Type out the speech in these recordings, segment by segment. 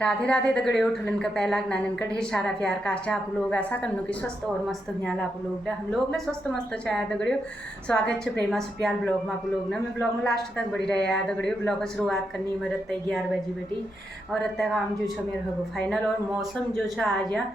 राधे राधे दगड़े उठलन का पहला नानन का ढेर सारा प्यार का चाह आप लोग ऐसा करनो कि स्वस्थ और मस्त हुआ आप लोग हम लोग ने स्वस्थ मस्त चाहे दगड़ियों स्वागत है प्रेमा से प्यार ब्लॉग में आप लोग ने मैं ब्लॉग में लास्ट तक बड़ी रहे है दगड़ियों ब्लॉग की शुरुआत करनी है रत्ते 11 बजे बेटी और रत्ते काम जो है मेरे हो फाइनल और मौसम जो है आज यहाँ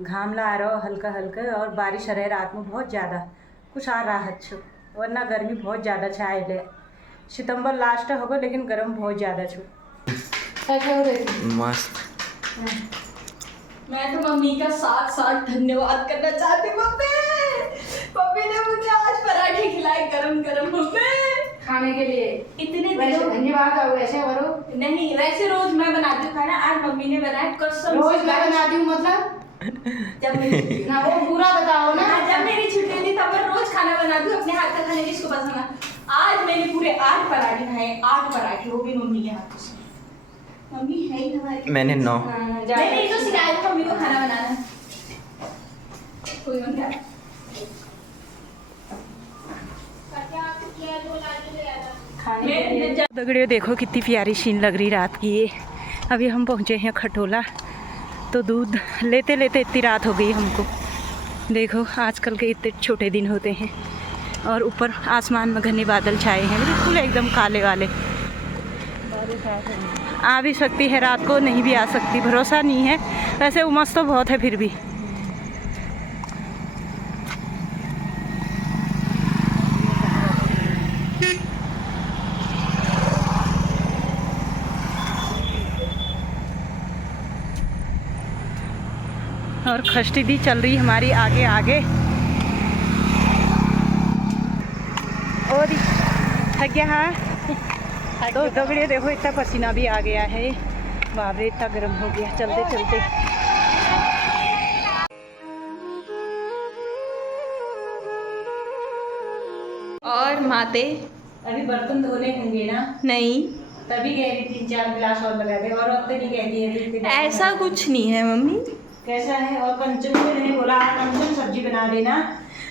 घाम ला रहा हल्का हल्का और बारिश रहे रात में बहुत ज़्यादा कुछ आ राहत छो वरना गर्मी बहुत ज़्यादा छाए सितंबर लास्ट होगा लेकिन गर्म बहुत ज़्यादा छो मस्त। मैं तो मम्मी का साथ साथ धन्यवाद करना चाहती हूँ। मम्मी ने मुझे आज पराठे खिलाए गरम गरम खाने के लिए इतने वैसे धन्यवाद और वैसे करो नहीं वैसे रोज मैं बनाती हूँ खाना आज मम्मी ने बनाया कसम रोज मैं बनाती हूँ मतलब जब मेरी ना वो पूरा बताओ ना जब मेरी छुट्टी थी तब मैं रोज खाना बनाती हूँ अपने हाथ का खाने जिसको पसंद है। आज मैंने पूरे 8 पराठे खाए 8 पराठे वो भी मम्मी के हाथ से। मम्मी है ही हमारी। मैंने 9। मैंने तो सिखाया था मम्मी को खाना बनाना। कोई मंगा दगड़ियों देखो कितनी प्यारी सीन लग रही रात की ये। अभी हम पहुँचे हैं खटोला तो दूध लेते लेते इतनी रात हो गई हमको। देखो आजकल के इतने छोटे दिन होते हैं और ऊपर आसमान में घने बादल छाए हैं बिल्कुल एकदम काले वाले। आ भी सकती है रात को नहीं भी आ सकती भरोसा नहीं है वैसे उमस तो बहुत है फिर भी। और खष्टी भी चल रही हमारी आगे आगे और थक गया हाँ तो दगड़े देखो इतना पसीना भी आ गया है बाप रे इतना गर्म हो गया चलते चलते। और माते अभी बर्तन धोने होंगे ना नहीं तभी कह रही 3-4 गिलास और लगा दे और अब तो नहीं कहती है ऐसा कुछ नहीं है मम्मी। कैसा है और कंचन को नहीं बोला कंचन सब्जी बना देना।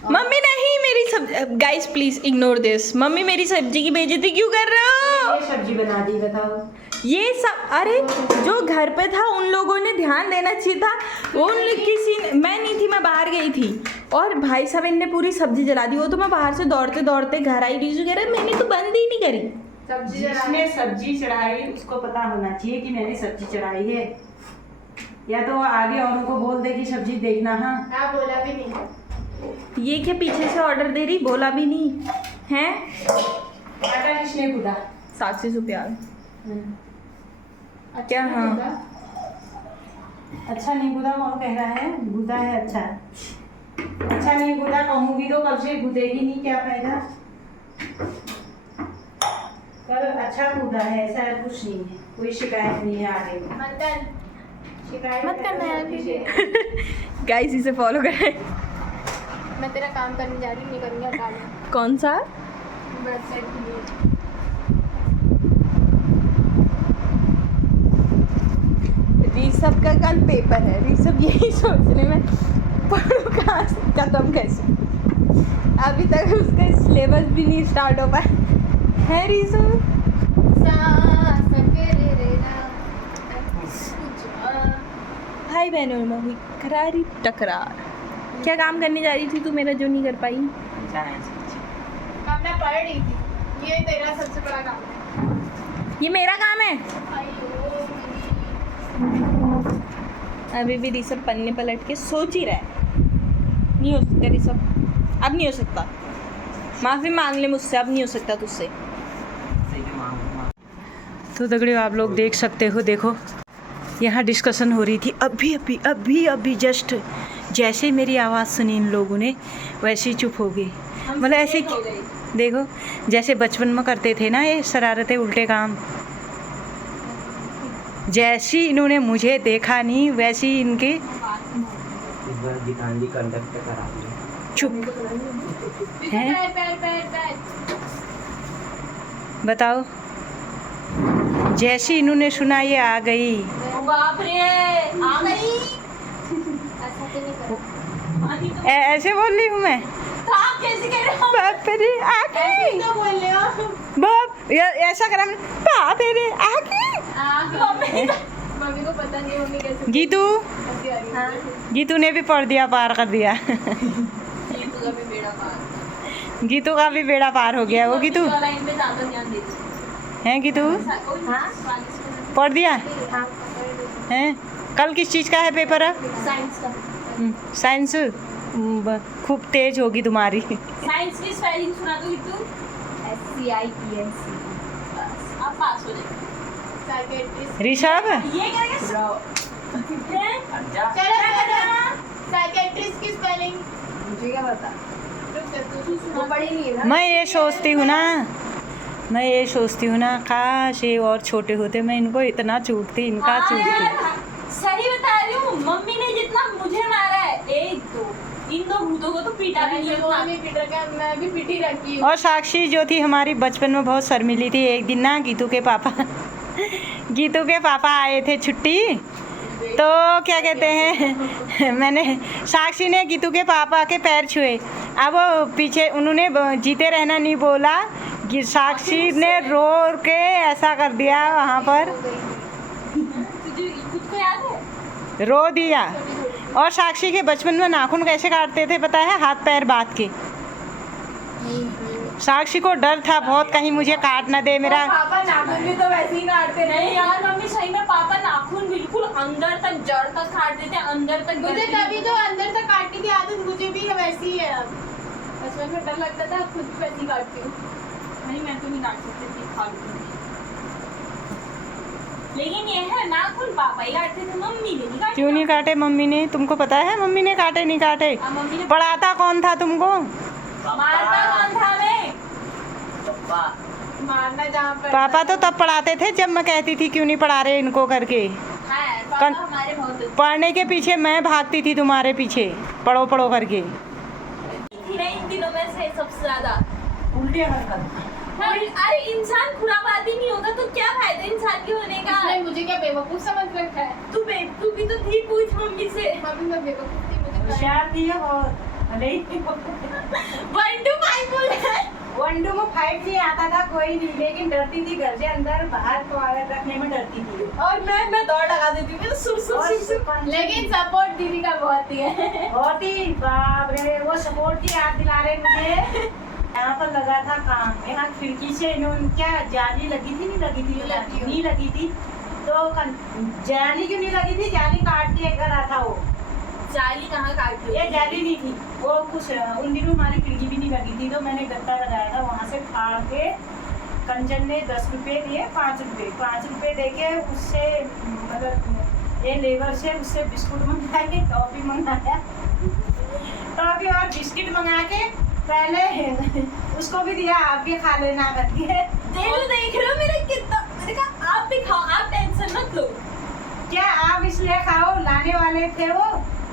मम्मी नहीं मेरी सब्जी guys please ignore this. Mummy मेरी सब्जी की बेइज्जती क्यों कर रहे हो? ये सब्जी बना दी बताओ। ये सब अरे जो घर पे था उन लोगों ने ध्यान देना चाहिए था। वो उन किसी मैं नहीं थी मैं बाहर गई थी और भाई साहब इनने पूरी सब्जी जला दी। वो तो मैं बाहर से दौड़ते दौड़ते घर आई रीजू कह रहे मैंने तो बंद ही नहीं करी। जिसने सब्जी चढ़ाई उसको पता होना चाहिए कि मैंने सब्जी चढ़ाई है या तो आगे औरों को बोल दे कि सब्जी देखना। हाँ बोला भी नहीं। ये क्या पीछे से ऑर्डर दे रही बोला भी नहीं है। आटा किसने गूदा? साक्षी सुप्याल क्या? हाँ अच्छा नहीं गूदा कौन कह रहा है? गूदा है अच्छा अच्छा नहीं गूदा कहूँगी तो कल से गूदेगी नहीं क्या फायदा। पर अच्छा गूदा है ऐसा कुछ नहीं है कोई शिकायत नहीं है आगे मत करना यार। गाइस इसे फॉलो करें। मैं तेरा काम करने जा रही हूँ नहीं करूँगा काम। कौन सा? वेबसाइट के लिए। ऋषभ का कल पेपर है। ऋषभ यही सोचने में पढ़ो कहाँ से खत्म कैसे। अभी तक उसका सिलेबस भी नहीं स्टार्ट हो पाया है ऋषभ। भाई बहनों में हुई करारी टकरार। क्या काम करने जा रही थी तू मेरा जो नहीं कर पाई? काम मैं पढ़ रही थी। ये तेरा सबसे बड़ा काम है। ये मेरा काम है। अभी भी ऋषभ पन्ने पलट के सोच ही रहा है। नहीं हो सकता ऋषभ अब नहीं हो सकता। माफ़ी मांग ले मुझसे अब नहीं हो सकता तुझसे। तो दगड़ियों आप लोग देख सकते हो देखो यहाँ डिस्कशन हो रही थी अभी जस्ट जैसे मेरी आवाज़ सुनी इन लोगों ने वैसे ही चुप हो गई। मतलब ऐसे देखो जैसे बचपन में करते थे ना ये शरारतें उल्टे काम जैसी इन्होंने मुझे देखा नहीं वैसी इनके चुप हैं। बताओ जैसी इन्होंने सुना ये आ गई। बाप रे आ गई। ऐसे बोल रही हूँ मैं। आप कैसे कह रहे हो? बाप रे आ गई। क्या बोल रहे हो? बाप ऐसा करा बाप रे आ गई। मम्मी मम्मी को पता नहीं मम्मी कैसे गीतू हंसी आ रही है। गीतू ने भी पढ़ दिया, पार कर दिया। गीतू का भी बेड़ा पार। गीतू का भी बेड़ा पार हो गया। वो गीतू लाइन पे ज्यादा ध्यान देती हैं, गीतू हाँ पढ़ दिया हाँ हैं। कल किस चीज़ का है पेपर है? साइंस का। साइंस खूब तेज होगी तुम्हारी। साइंस की स्पेलिंग सुना दो गीतू। SCIENC। बस आप पास हो जाएंगे। साइकियाट्रिस्ट ऋषभ ये करेगा साइकियाट्रिस्ट की स्पेलिंग मुझे क्या पता। वो पढ़ी नहीं है ना। मैं ये सोचती हूँ ना काश ये और छोटे होते, मैं इनको इतना चूटती, इनका चूटती। सही बता रही हूँ, मम्मी ने जितना मुझे मारा है, एक दो इन दो भूतों को तो पीटा भी नहीं उतना। मैं भी पीटी रखी हूँ। और साक्षी जो थी हमारी बचपन में बहुत शर्मीली थी। एक दिन ना गीतू के पापा आए थे छुट्टी, तो क्या कहते हैं मैंने साक्षी ने गीतू के पापा के पैर छुए। अब वो पीछे उन्होंने जीते रहना नहीं बोला, साक्षी ने रो के ऐसा कर दिया वहाँ पर, तुझे खुद को याद है? रो दिया। और साक्षी के बचपन में नाखून कैसे काटते थे पता है? हाथ पैर बांध के। साक्षी को डर था बहुत, कहीं मुझे काट ना दे मेरा। पापा नाखून भी तो वैसे ही काटते थे। नहीं यार मम्मी सही में पापा नाखून बिल्कुल अंदर तक जड़ तक काटते थे, अंदर तक। मुझे तभी तो अंदर तक काटने की आदत मुझे भी वैसी है। अब बचपन में डर लगता था, खुद भी वैसी काटती हूँ। नहीं मैं तो नहीं काट सकती, खा लूँगी। लेकिन ये है नाखून पापा ही काटते थे, मम्मी ने नहीं काटे। क्यों नहीं काटे मम्मी ने? तुमको पता है मम्मी ने काटे नहीं काटे? मम्मी ने पढ़ाता कौन था तुमको? मारता कौन था? मैं मारना जहाँ पर पापा तो तब पढ़ाते थे जब मैं कहती थी क्यों नहीं पढ़ा रहे इनको करके। है, पापा हमारे बहुत पढ़ने के पीछे मैं भागती थी तुम्हारे पीछे, पढ़ो पढ़ो करके। थी ना इन दिनों में से सबसे ज्यादा। उल्टे हरकत। अरे इंसान खुरापाती नहीं होगा तो क्या फायदा इंसान के होने का? मुझे क्या बेवकूफ समझ रखा है? तू बेवकूफ भी तो थी, पूछ मम्मी से। मम्मी मैं बेवकूफ थी, मुझे होशियार थी और नहीं 1 to 5 बोला है। 1 to 5 नहीं आता था कोई नहीं, लेकिन डरती थी घर से अंदर बाहर टॉयलेट रखने में डरती थी। और मैं दौड़ लगा देती थी, सुर सुर सुर। लेकिन सपोर्ट दीदी का बहुत ही है। बहुत ही बाप रे, वो सपोर्ट की याद दिला रहे मुझे। यहाँ पर लगा था काम, यहाँ खिड़की से इन्होंने क्या जाली लगी थी, नहीं लगी थी तो जाली क्यों नहीं लगी थी? जाली काट के घर आता वो। जाली कहाँ काट दी? ये जाली नहीं थी, वो कुछ उन दिनों हमारी खिड़की भी नहीं लगी थी, तो मैंने गत्ता लगाया था, वहाँ से फाड़ के कंचन ने 10 रुपये दिए, 5 रुपये दे के उससे मतलब ये लेबर से उससे बिस्कुट मंगाए, टॉफी मंगाया, टॉफी और बिस्किट मंगा के पहले उसको भी दिया, आप भी खा लेना करके। देख रहे हो मेरे कितना, मैंने कहा आप भी खाओ, आप टेंशन मत लो। क्या आप इसलिए खाओ, लाने वाले थे वो।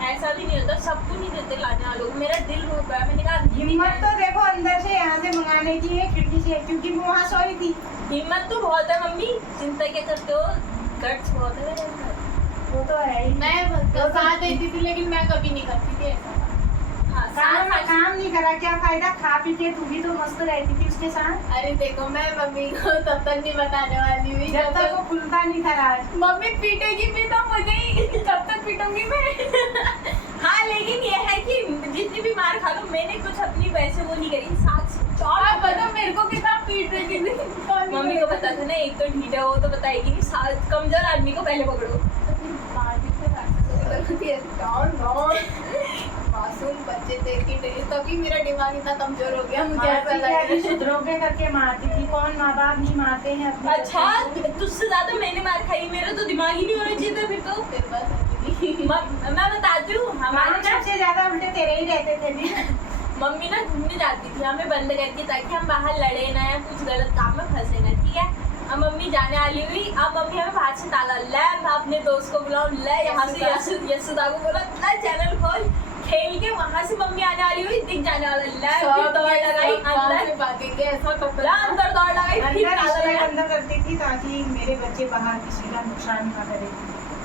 ऐसा भी नहीं होता, सबको नहीं देते लाने वालों को। मेरा दिल रो गया, मैंने कहा हिम्मत तो देखो अंदर से यहाँ से मंगाने की है, खिड़की से, क्योंकि वो वहाँ सोई थी। हिम्मत तो बहुत है मम्मी, चिंता क्या करते हो, गट्स बहुत है मेरे अंदर। वो तो है ही। मैं साथ देती थी लेकिन मैं कभी नहीं करती थी ऐसा। काम नहीं करा, क्या फायदा? खा पी के तू भी तो मस्त रहती थी उसके साथ। अरे देखो मैं मम्मी को तब तक नहीं बताने वाली हुई जब तक वो खुलता नहीं था राज। मम्मी पीटेगी भी तो मुझे ही, तब तक पीटूंगी मैं। हाँ लेकिन ये है कि जितनी भी मार खा लो, मैंने कुछ अपनी वैसे वो नहीं करी। आप बताओ मेरे को कितना पीट रही थी। मम्मी को पता था ना, एक तो ढीठ है वो तो बताएगी नहीं, कमजोर आदमी को पहले पकड़ो। मासूम बच्चे थे कि तभी मेरा दिमाग इतना कमजोर हो गया। मुझे ऐसा लगा सुधरोगे करके मारती थी, कौन माँ बाप नहीं मारते हैं अपने। अच्छा तुझसे ज्यादा मैंने मार खाई, मेरा तो दिमाग ही नहीं होना चाहिए फिर तो। मैं बताती हूँ, हमारे सबसे ज्यादा उल्टे तेरे ही रहते थे भी। मम्मी ना घूमने जाती थी हमें बंद करके, ताकि हम बाहर लड़े ना या कुछ गलत काम में फंसे ना, ठीक है। अब मम्मी जाने वाली हुई, अब मम्मी हमें बाहर से ताला, ले मैं अपने दोस्त को बुलाऊं, ले यहाँ से यशुदा को बोला, ले चैनल खोल, खेल के वहाँ से मम्मी आने वाली हुई, दिख जाने वाला, ले फिर दौड़ लगाई अंदर, भागेंगे ऐसा कपड़ा अंदर दौड़ लगाई, फिर ताला लगा। अंदर करती थी ताकि मेरे बच्चे बाहर किसी का नुकसान ना करे।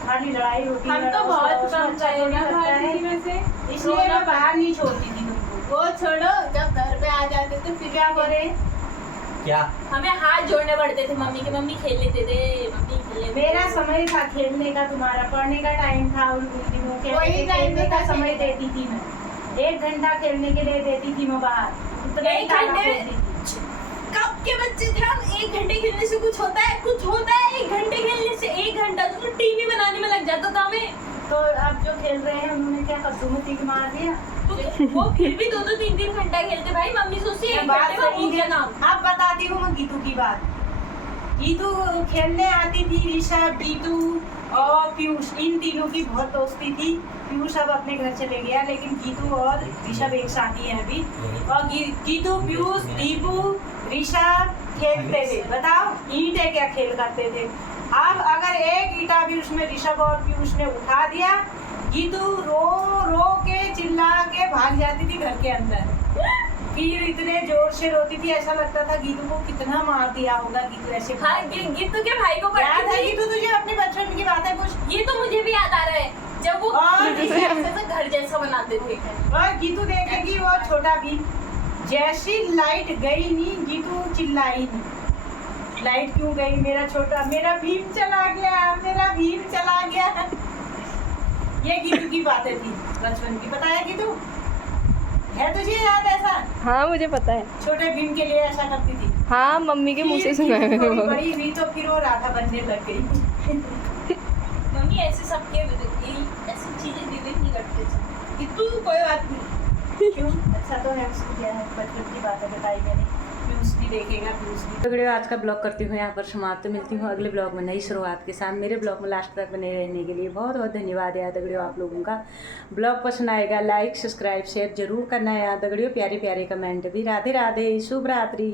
खाली लड़ाई होती हम तो बहुत कम चाहिए ना भाई में से, इसलिए मैं बाहर नहीं छोड़ती थी तुमको। वो छोड़ो, जब घर पे आ जाते थे फिर क्या करे? क्या? हमें हाथ जोड़ने पड़ते थे मम्मी के, मम्मी खेल लेते थे, मम्मी खेल लेते मेरा समय था खेलने का, तुम्हारा पढ़ने का टाइम था उन दिनों के। वही टाइम खेलने का था समय खेलने देती थी मैं, 1 घंटा खेलने के लिए देती थी मैं बाहर, उतना ही 1 ताला घंटे खोलती थी। कब के बच्चे थे हम? 1 घंटे खेलने से कुछ होता है? कुछ होता है 1 घंटे खेलने से? 1 घंटा तो टीवी बनाने में लग जाता था हमें। तो अब जो खेल रहे हैं उन्होंने क्या कसुमती के मार दिया। तो वो फिर भी 2-2 3-3 घंटा खेलते भाई। मम्मी सोचती है 1 बात घंटे में सही हो है। गया काम। अब बताती हूँ मैं गीतू की बात। गीतू खेलने आती थी, ऋषभ, गीतू और पीयूष, इन तीनों की बहुत दोस्ती थी। पीयूष अब अपने घर चले गया, लेकिन गीतू और ऋषभ एक साथ ही है अभी। और गीतू, पीयूष, दीपू, ऋषभ खेलते थे। बताओ ईंटे क्या खेल करते थे। अब अगर एक ईंटा भी उसमें ऋषभ और पीयूष ने उठा दिया, गीतू रो रो के चिल्ला के भाग जाती थी घर के अंदर। फिर इतने जोर से रोती थी, ऐसा लगता था गीतू को कितना मार दिया होगा। गीतू ऐसे हाँ, गीतू के भाई को याद है पढ़ती थी। गीतू तुझे अपने बचपन की बातें कुछ? ये तो मुझे भी याद आ रहा है जब वो ऐसा घर जैसा बनाते थे। और गीतू देखेगी वो छोटा भीम, जैसी लाइट गई नहीं गीतू चिल्लाई नहीं, लाइट क्यों गई, मेरा छोटा, मेरा भीम चला गया, मेरा भीम चला गया। ये गीतू की बातें थी बचपन की। पता है गीतू, है तुझे याद ऐसा? हाँ मुझे पता है। छोटे भीम के लिए ऐसा करती थी। हाँ मम्मी के मुंह से सुना है। थोड़ी बड़ी हुई तो फिर वो राधा बनने लग गई। मम्मी ऐसे सबके ऐसी चीजें विवेक नहीं करते थे कि तू कोई बात नहीं। क्यों? अच्छा तो है, उसको क्या है, बचपन की बातें बताई मैंने। पीयूष भी देखेगा, पीयूष भी। दगड़ियों आज का ब्लॉग करती हूँ यहाँ पर समाप्त। मिलती हूँ अगले ब्लॉग में नई शुरुआत के साथ। मेरे ब्लॉग में लास्ट तक बने रहने के लिए बहुत बहुत धन्यवाद यार दगड़ियों आप लोगों का। ब्लॉग पसंद आएगा लाइक सब्सक्राइब शेयर जरूर करना है यार दगड़ियों। प्यारे प्यारे कमेंट भी। राधे राधे, शुभ रात्रि।